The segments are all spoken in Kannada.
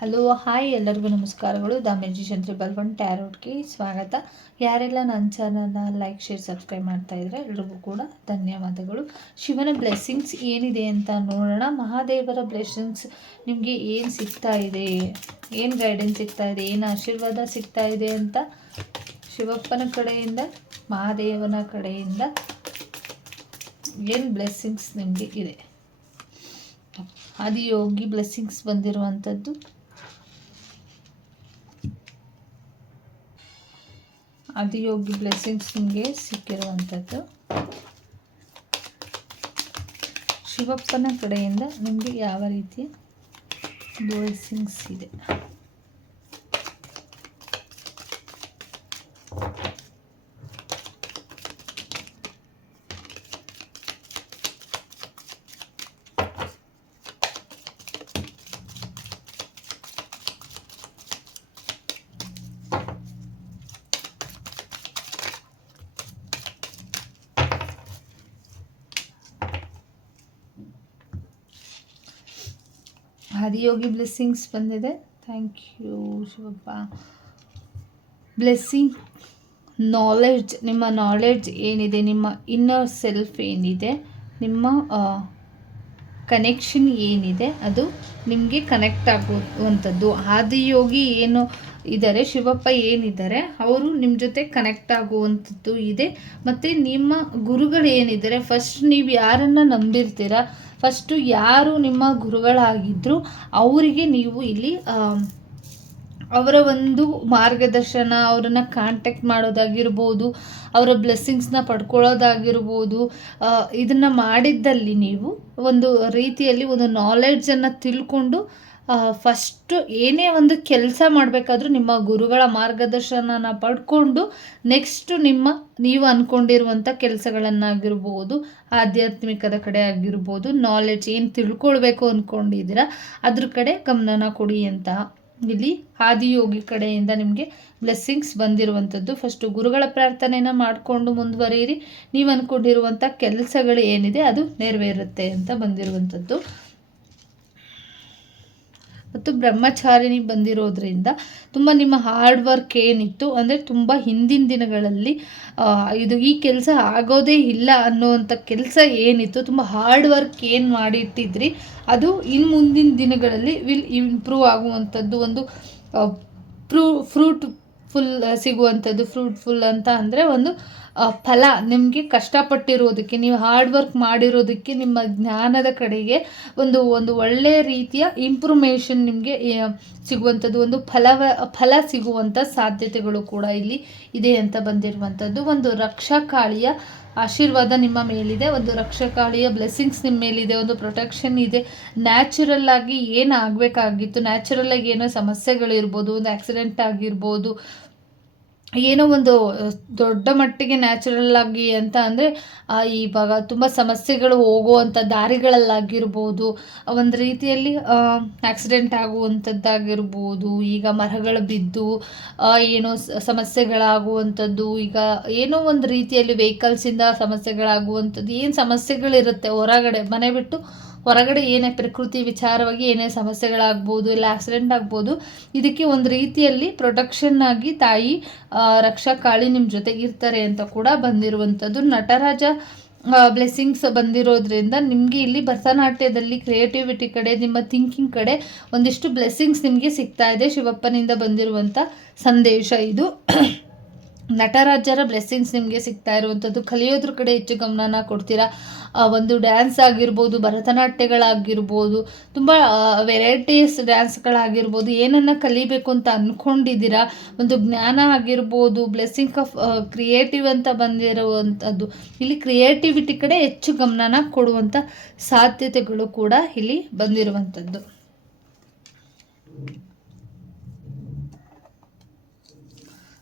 ಹಲೋ ಹಾಯ್ ಎಲ್ಲರಿಗೂ ನಮಸ್ಕಾರಗಳು. ದ ಮ್ಯೂಜಿಷಿಯನ್ ತ್ರಿಬಲ್ ಒನ್ ಟ್ಯಾರೋಟ್ಗೆ ಸ್ವಾಗತ. ಯಾರೆಲ್ಲ ನನ್ನ ಚಾನಲ್ನ ಲೈಕ್ ಶೇರ್ ಸಬ್ಸ್ಕ್ರೈಬ್ ಮಾಡ್ತಾ ಇದ್ದಾರೆ ಎಲ್ರಿಗೂ ಕೂಡ ಧನ್ಯವಾದಗಳು. ಶಿವನ ಬ್ಲೆಸ್ಸಿಂಗ್ಸ್ ಏನಿದೆ ಅಂತ ನೋಡೋಣ. ಮಹಾದೇವರ ಬ್ಲೆಸ್ಸಿಂಗ್ಸ್ ನಿಮಗೆ ಏನು ಸಿಗ್ತಾ ಇದೆ? ಏನು ಗೈಡೆನ್ಸ್ ಸಿಗ್ತಾ ಇದೆ? ಏನು ಆಶೀರ್ವಾದ ಸಿಗ್ತಾ ಇದೆ ಅಂತ ಶಿವಪ್ಪನ ಕಡೆಯಿಂದ, ಮಹಾದೇವನ ಕಡೆಯಿಂದ ಏನು ಬ್ಲೆಸ್ಸಿಂಗ್ಸ್ ನಿಮಗೆ ಇದೆ? ಆದಿಯೋಗಿ ಬ್ಲೆಸ್ಸಿಂಗ್ಸ್ ಬಂದಿರುವಂಥದ್ದು ಆದಿಯೋಗಿ ಬ್ಲೆಸ್ಸಿಂಗ್ಸ್ ನಿಮಗೆ ಸಿಕ್ಕಿರುವಂಥದ್ದು. ಶಿವಪ್ಪನ ಕಡೆಯಿಂದ ನಿಮಗೆ ಯಾವ ರೀತಿಯ ಬ್ಲೆಸ್ಸಿಂಗ್ಸ್ ಇದೆ. ಆದಿಯೋಗಿ ಬ್ಲೆಸ್ಸಿಂಗ್ಸ್ ಬಂದಿದೆ. Thank you Shivappa. Blessing knowledge ನಿಮ್ಮ ನಾಲೆಡ್ಜ್ ಏನಿದೆ, ನಿಮ್ಮ ಇನ್ನರ್ ಸೆಲ್ಫ್ ಏನಿದೆ, ನಿಮ್ಮ ಕನೆಕ್ಷನ್ ಏನಿದೆ, ಅದು ನಿಮಗೆ ಕನೆಕ್ಟ್ ಆಗುವಂಥದ್ದು. ಆದಿಯೋಗಿ ಏನು ಇದ್ದಾರೆ. ಶಿವಪ್ಪ ಏನಿದ್ದಾರೆ? ಅವರು ನಿಮ್ಮ ಜೊತೆ ಕನೆಕ್ಟ್ ಆಗುವಂಥದ್ದು ಇದೆ. ಮತ್ತು ನಿಮ್ಮ ಗುರುಗಳು ಏನಿದ್ದಾರೆ? ಫಸ್ಟ್ ನೀವು ಯಾರನ್ನು ನಂಬಿರ್ತೀರ? ಫಸ್ಟು ಯಾರು ನಿಮ್ಮ ಗುರುಗಳಾಗಿದ್ದರು ಅವರಿಗೆ ನೀವು ಇಲ್ಲಿ ಅವರ ಒಂದು ಮಾರ್ಗದರ್ಶನ, ಅವರನ್ನು ಕಾಂಟ್ಯಾಕ್ಟ್ ಮಾಡೋದಾಗಿರ್ಬೋದು, ಅವರ ಬ್ಲೆಸ್ಸಿಂಗ್ಸ್ನ ಪಡ್ಕೊಳ್ಳೋದಾಗಿರ್ಬೋದು ಇದನ್ನು ಮಾಡಿದ್ದಲ್ಲಿ ನೀವು ಒಂದು ರೀತಿಯಲ್ಲಿ ಒಂದು ನಾಲೆಡ್ಜನ್ನು ತಿಳ್ಕೊಂಡು ಫಸ್ಟು ಏನೇ ಒಂದು ಕೆಲಸ ಮಾಡಬೇಕಾದ್ರೂ ನಿಮ್ಮ ಗುರುಗಳ ಮಾರ್ಗದರ್ಶನನ ಪಡ್ಕೊಂಡು ನೆಕ್ಸ್ಟ್ ನಿಮ್ಮ, ನೀವು ಅಂದ್ಕೊಂಡಿರುವಂಥ ಕೆಲಸಗಳನ್ನಾಗಿರ್ಬೋದು, ಆಧ್ಯಾತ್ಮಿಕದ ಕಡೆ ಆಗಿರ್ಬೋದು ನಾಲೆಡ್ಜ್ ಏನು ತಿಳ್ಕೊಳ್ಬೇಕು ಅಂದ್ಕೊಂಡಿದ್ದೀರಾ ಅದ್ರ ಕಡೆ ಗಮನನ ಕೊಡಿ ಅಂತ. ಇಲ್ಲಿ ಆದಿಯೋಗಿ ಕಡೆಯಿಂದ ನಿಮಗೆ ಬ್ಲೆಸ್ಸಿಂಗ್ಸ್ ಬಂದಿರುವಂಥದ್ದು. ಫಸ್ಟು ಗುರುಗಳ ಪ್ರಾರ್ಥನೆಯನ್ನು ಮಾಡಿಕೊಂಡು ಮುಂದುವರಿಯಿರಿ. ನೀವು ಅಂದ್ಕೊಂಡಿರುವಂಥ ಕೆಲಸಗಳು ಏನಿದೆ ಅದು ನೆರವೇರುತ್ತೆ ಅಂತ ಬಂದಿರುವಂಥದ್ದು. ಮತ್ತು ಬ್ರಹ್ಮಚಾರಿಣಿ ಬಂದಿರೋದ್ರಿಂದ ತುಂಬ ನಿಮ್ಮ ಹಾರ್ಡ್ ವರ್ಕ್ ಏನಿತ್ತು ಅಂದರೆ ತುಂಬ ಹಿಂದಿನ ದಿನಗಳಲ್ಲಿ ಇದು ಈ ಕೆಲಸ ಆಗೋದೇ ಇಲ್ಲ ಅನ್ನೋವಂಥ ಕೆಲಸ ಏನಿತ್ತು, ತುಂಬ ಹಾರ್ಡ್ ವರ್ಕ್ ಏನು ಮಾಡಿಟ್ಟಿದ್ರಿ, ಅದು ಇನ್ನು ಮುಂದಿನ ದಿನಗಳಲ್ಲಿ ವಿಲ್ ಇಂಪ್ರೂವ್ ಆಗುವಂಥದ್ದು ಒಂದು ಪ್ರೂ ಫ್ರೂಟ್ ಫುಲ್ ಸಿಗುವಂಥದ್ದು ಫ್ರೂಟ್ಫುಲ್ ಅಂತ ಅಂದರೆ ಒಂದು ಫಲ ನಿಮಗೆ ಕಷ್ಟಪಟ್ಟಿರೋದಕ್ಕೆ, ನೀವು ಹಾರ್ಡ್ ವರ್ಕ್ ಮಾಡಿರೋದಕ್ಕೆ, ನಿಮ್ಮ ಜ್ಞಾನದ ಕಡೆಗೆ ಒಂದು ಒಂದು ಒಳ್ಳೆಯ ರೀತಿಯ ಇಂಪ್ರೂಮೇಷನ್ ನಿಮಗೆ ಸಿಗುವಂಥದ್ದು, ಒಂದು ಫಲವ, ಫಲ ಸಿಗುವಂಥ ಸಾಧ್ಯತೆಗಳು ಕೂಡ ಇಲ್ಲಿ ಇದೆ ಅಂತ ಬಂದಿರುವಂಥದ್ದು. ಒಂದು ರಕ್ಷಾಕಾಳಿಯ ಆಶೀರ್ವಾದ ನಿಮ್ಮ ಮೇಲಿದೆ, ಒಂದು ರಕ್ಷಕಾಳಿಯ ಬ್ಲೆಸ್ಸಿಂಗ್ಸ್ ನಿಮ್ಮ ಮೇಲಿದೆ, ಒಂದು ಪ್ರೊಟೆಕ್ಷನ್ ಇದೆ. ನ್ಯಾಚುರಲ್ ಆಗಿ ಏನಾಗಬೇಕಾಗಿತ್ತು ನ್ಯಾಚುರಲ್ ಆಗಿ ಏನೋ ಸಮಸ್ಯೆಗಳಿರ್ಬೋದು, ಒಂದು ಆಕ್ಸಿಡೆಂಟ್ ಆಗಿರ್ಬೋದು ಏನೋ ಒಂದು ದೊಡ್ಡ ಮಟ್ಟಿಗೆ ನ್ಯಾಚುರಲ್ ಆಗಿ ಅಂತ ಅಂದರೆ ಇವಾಗ ತುಂಬ ಸಮಸ್ಯೆಗಳು ಹೋಗುವಂಥ ದಾರಿಗಳಲ್ಲಾಗಿರ್ಬೋದು. ಒಂದು ರೀತಿಯಲ್ಲಿ ಆಕ್ಸಿಡೆಂಟ್ ಆಗುವಂಥದ್ದಾಗಿರ್ಬೋದು ಈಗ ಮರಗಳು ಬಿದ್ದು ಏನೋ ಸಮಸ್ಯೆಗಳಾಗುವಂಥದ್ದು ಈಗ ಏನೋ ಒಂದು ರೀತಿಯಲ್ಲಿ ವೆಹಿಕಲ್ಸಿಂದ ಸಮಸ್ಯೆಗಳಾಗುವಂಥದ್ದು ಏನು ಸಮಸ್ಯೆಗಳಿರುತ್ತೆ ಹೊರಗಡೆ, ಮನೆ ಬಿಟ್ಟು ಹೊರಗಡೆ ಏನೇ ಪ್ರಕೃತಿ ವಿಚಾರವಾಗಿ ಏನೇ ಸಮಸ್ಯೆಗಳಾಗ್ಬೋದು, ಇಲ್ಲ ಆಕ್ಸಿಡೆಂಟ್ ಆಗ್ಬೋದು, ಇದಕ್ಕೆ ಒಂದು ರೀತಿಯಲ್ಲಿ ಪ್ರೊಟೆಕ್ಷನ್ ಆಗಿ ತಾಯಿ ರಕ್ಷಾ ಕಾಳಿ ನಿಮ್ಮ ಜೊತೆ ಇರ್ತಾರೆ ಅಂತ ಕೂಡ ಬಂದಿರುವಂಥದ್ದು. ನಟರಾಜ ಬ್ಲೆಸ್ಸಿಂಗ್ಸ್ ಬಂದಿರೋದ್ರಿಂದ ನಿಮಗೆ ಇಲ್ಲಿ ಭರತನಾಟ್ಯದಲ್ಲಿ ಕ್ರಿಯೇಟಿವಿಟಿ ಕಡೆ, ನಿಮ್ಮ ಥಿಂಕಿಂಗ್ ಕಡೆ ಒಂದಿಷ್ಟು ಬ್ಲೆಸ್ಸಿಂಗ್ಸ್ ನಿಮಗೆ ಸಿಗ್ತಾ ಇದೆ ಶಿವಪ್ಪನಿಂದ ಬಂದಿರುವಂಥ ಸಂದೇಶ ಇದು. ನಟರಾಜರ ಬ್ಲೆಸ್ಸಿಂಗ್ಸ್ ನಿಮಗೆ ಸಿಗ್ತಾ ಇರುವಂಥದ್ದು. ಕಲಿಯೋದ್ರ ಕಡೆ ಹೆಚ್ಚು ಗಮನನ ಕೊಡ್ತೀರಾ? ಒಂದು ಡ್ಯಾನ್ಸ್ ಆಗಿರ್ಬೋದು, ಭರತನಾಟ್ಯಗಳಾಗಿರ್ಬೋದು, ತುಂಬ ವೆರೈಟೀಸ್ ಡ್ಯಾನ್ಸ್ಗಳಾಗಿರ್ಬೋದು ಏನನ್ನು ಕಲಿಬೇಕು ಅಂತ ಅಂದ್ಕೊಂಡಿದ್ದೀರಾ ಒಂದು ಜ್ಞಾನ ಆಗಿರ್ಬೋದು ಬ್ಲೆಸ್ಸಿಂಗ್ ಆಫ್ ಕ್ರಿಯೇಟಿವ್ ಅಂತ ಬಂದಿರುವಂಥದ್ದು. ಇಲ್ಲಿ ಕ್ರಿಯೇಟಿವಿಟಿ ಕಡೆ ಹೆಚ್ಚು ಗಮನನ ಕೊಡುವಂಥ ಸಾಧ್ಯತೆಗಳು ಕೂಡ ಇಲ್ಲಿ ಬಂದಿರುವಂಥದ್ದು.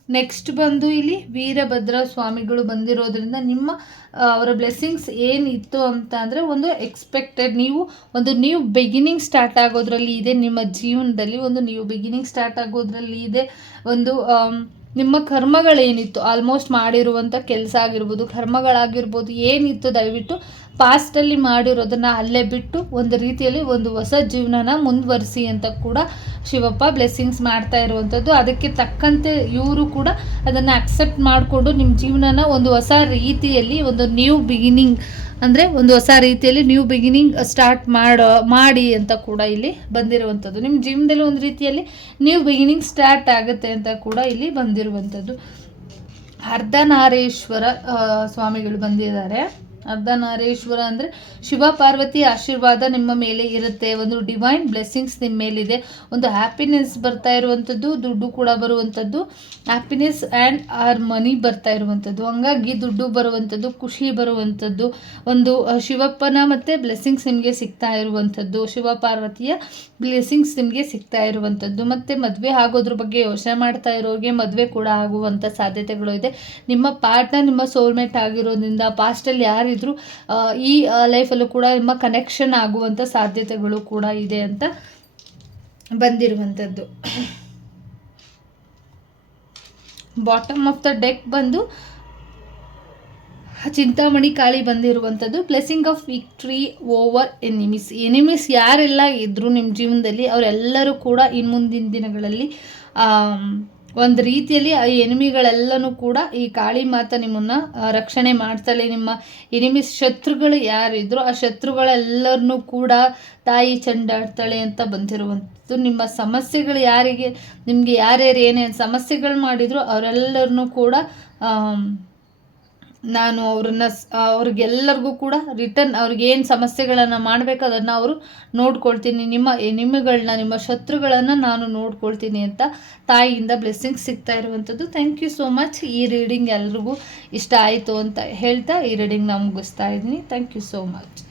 ನೆಕ್ಸ್ಟ್ ಬಂದು ಇಲ್ಲಿ ವೀರಭದ್ರ ಸ್ವಾಮಿಗಳು ಬಂದಿರೋದ್ರಿಂದ ನಿಮ್ಮ ಅವರ ಬ್ಲೆಸ್ಸಿಂಗ್ಸ್ ಏನಿತ್ತು ಅಂತ ಅಂದರೆ ಒಂದು ಎಕ್ಸ್ಪೆಕ್ಟೆಡ್ ನೀವು, ಒಂದು ನ್ಯೂ ಬಿಗಿನಿಂಗ್ ಸ್ಟಾರ್ಟ್ ಆಗೋದ್ರಲ್ಲಿ ಇದೆ, ನಿಮ್ಮ ಜೀವನದಲ್ಲಿ ಒಂದು ನ್ಯೂ ಬಿಗಿನಿಂಗ್ ಸ್ಟಾರ್ಟ್ ಆಗೋದ್ರಲ್ಲಿ ಇದೆ, ಒಂದು ನಿಮ್ಮ ಕರ್ಮಗಳೇನಿತ್ತು ಆಲ್ಮೋಸ್ಟ್ ಮಾಡಿರುವಂಥ ಕೆಲಸ ಆಗಿರ್ಬೋದು, ಕರ್ಮಗಳಾಗಿರ್ಬೋದು, ಏನಿತ್ತು ದಯವಿಟ್ಟು ಪಾಸ್ಟಲ್ಲಿ ಮಾಡಿರೋದನ್ನು ಅಲ್ಲೇ ಬಿಟ್ಟು ಒಂದು ರೀತಿಯಲ್ಲಿ ಒಂದು ಹೊಸ ಜೀವನನ ಮುಂದುವರಿಸಿ ಅಂತ ಕೂಡ ಶಿವಪ್ಪ ಬ್ಲೆಸ್ಸಿಂಗ್ಸ್ ಮಾಡ್ತಾ ಇರುವಂಥದ್ದು. ಅದಕ್ಕೆ ತಕ್ಕಂತೆ ಇವರು ಕೂಡ ಅದನ್ನು ಅಕ್ಸೆಪ್ಟ್ ಮಾಡಿಕೊಂಡು ನಿಮ್ಮ ಜೀವನನ ಒಂದು ಹೊಸ ರೀತಿಯಲ್ಲಿ ಒಂದು ನ್ಯೂ ಬಿಗಿನಿಂಗ್ ಅಂದರೆ ಒಂದು ಹೊಸ ರೀತಿಯಲ್ಲಿ ನ್ಯೂ ಬಿಗಿನಿಂಗ್ ಸ್ಟಾರ್ಟ್ ಮಾಡೋ, ಮಾಡಿ ಅಂತ ಕೂಡ ಇಲ್ಲಿ ಬಂದಿರುವಂಥದ್ದು. ನಿಮ್ಮ ಜೀವನದಲ್ಲಿ ಒಂದು ರೀತಿಯಲ್ಲಿ ನ್ಯೂ ಬಿಗಿನಿಂಗ್ ಸ್ಟಾರ್ಟ್ ಆಗುತ್ತೆ ಅಂತ ಕೂಡ ಇಲ್ಲಿ ಬಂದಿರುವಂಥದ್ದು. ಅರ್ಧನಾರೇಶ್ವರ ಸ್ವಾಮಿಗಳು ಬಂದಿದ್ದಾರೆ. ಅರ್ಧನಾರೇಶ್ವರ ಅಂದರೆ ಶಿವ ಪಾರ್ವತಿ ಆಶೀರ್ವಾದ ನಿಮ್ಮ ಮೇಲೆ ಇರುತ್ತೆ. ಒಂದು ಡಿವೈನ್ ಬ್ಲೆಸ್ಸಿಂಗ್ಸ್ ನಿಮ್ಮ ಮೇಲಿದೆ. ಒಂದು ಹ್ಯಾಪಿನೆಸ್ ಬರ್ತಾ ಇರುವಂಥದ್ದು ದುಡ್ಡು ಕೂಡ ಬರುವಂಥದ್ದು ಹ್ಯಾಪಿನೆಸ್ ಆ್ಯಂಡ್ ಆರ್ ಮನಿ ಬರ್ತಾ ಇರುವಂಥದ್ದು ಹಂಗಾಗಿ ದುಡ್ಡು ಬರುವಂಥದ್ದು ಖುಷಿ ಬರುವಂಥದ್ದು ಒಂದು ಶಿವಪ್ಪನ ಮತ್ತು ಬ್ಲೆಸ್ಸಿಂಗ್ಸ್ ನಿಮಗೆ ಸಿಗ್ತಾ ಇರುವಂಥದ್ದು ಶಿವ ಪಾರ್ವತಿಯ ಬ್ಲೆಸ್ಸಿಂಗ್ಸ್ ನಿಮಗೆ ಸಿಗ್ತಾ ಇರುವಂಥದ್ದು ಮತ್ತು ಮದುವೆ ಆಗೋದ್ರ ಬಗ್ಗೆ ಯೋಚನೆ ಮಾಡ್ತಾ ಇರೋರಿಗೆ ಮದುವೆ ಕೂಡ ಆಗುವಂಥ ಸಾಧ್ಯತೆಗಳು ಇದೆ. ನಿಮ್ಮ ಪಾರ್ಟ್ನರ್ ನಿಮ್ಮ ಸೋಲ್ಮೇಟ್ ಆಗಿರೋದ್ರಿಂದ ಪಾಸ್ಟಲ್ಲಿ ಯಾರಿದ್ರು ಆ, ಈ ಲೈಫಲ್ಲೂ ಕೂಡ ನಿಮ್ಮ ಕನೆಕ್ಷನ್ ಆಗುವಂಥ ಸಾಧ್ಯತೆಗಳು ಕೂಡ ಇದೆ ಅಂತ ಬಂದಿರುವಂಥದ್ದು. ಬಾಟಮ್ ಆಫ್ ದ ಡೆಕ್ ಬಂದು ಚಿಂತಾಮಣಿ ಕಾಳಿ ಬಂದಿರುವಂಥದ್ದು. Blessing of victory over enemies enemies ಯಾರೆಲ್ಲ ಇದ್ದರು ನಿಮ್ಮ ಜೀವನದಲ್ಲಿ ಅವರೆಲ್ಲರೂ ಕೂಡ ಇನ್ನು ಮುಂದಿನ ದಿನಗಳಲ್ಲಿ ಒಂದು ರೀತಿಯಲ್ಲಿ ಆ ಎನಿಮಿಗಳೆಲ್ಲನೂ ಕೂಡ ಈ ಕಾಳಿ ಮಾತ ನಿಮ್ಮನ್ನು ರಕ್ಷಣೆ ಮಾಡ್ತಾಳೆ. ನಿಮ್ಮ ಎನಿಮಿ ಶತ್ರುಗಳು ಯಾರಿದ್ರು ಆ ಶತ್ರುಗಳೆಲ್ಲರನ್ನೂ ಕೂಡ ತಾಯಿ ಚಂಡಾಡ್ತಾಳೆ ಅಂತ ಬಂದಿರುವಂಥದ್ದು. ನಿಮ್ಮ ಸಮಸ್ಯೆಗಳು ಯಾರಿಗೆ, ನಿಮಗೆ ಯಾರ್ಯಾರು ಏನೇನು ಸಮಸ್ಯೆಗಳು ಮಾಡಿದ್ರು ಅವರೆಲ್ಲರನ್ನೂ ಕೂಡ ನಾನು ಅವ್ರನ್ನ ಅವ್ರಿಗೆಲ್ಲರಿಗೂ ಕೂಡ ರಿಟರ್ನ್ ಅವ್ರಿಗೆ ಏನು ಸಮಸ್ಯೆಗಳನ್ನು ಮಾಡಬೇಕು ಅದನ್ನು ಅವರು ನೋಡ್ಕೊಳ್ತೀನಿ. ನಿಮ್ಮ ನಿಮ್ಮಗಳನ್ನ ನಿಮ್ಮ ಶತ್ರುಗಳನ್ನು ನಾನು ನೋಡ್ಕೊಳ್ತೀನಿ ಅಂತ ತಾಯಿಯಿಂದ ಬ್ಲೆಸ್ಸಿಂಗ್ ಸಿಗ್ತಾ ಇರುವಂಥದ್ದು. ಥ್ಯಾಂಕ್ ಯು ಸೋ ಮಚ್ ಈ ರೀಡಿಂಗ್ ಎಲ್ರಿಗೂ ಇಷ್ಟ ಆಯಿತು ಅಂತ ಹೇಳ್ತಾ ಈ ರೀಡಿಂಗ್ ನಾನು ಮುಗಿಸ್ತಾ ಇದ್ದೀನಿ. Thank you so much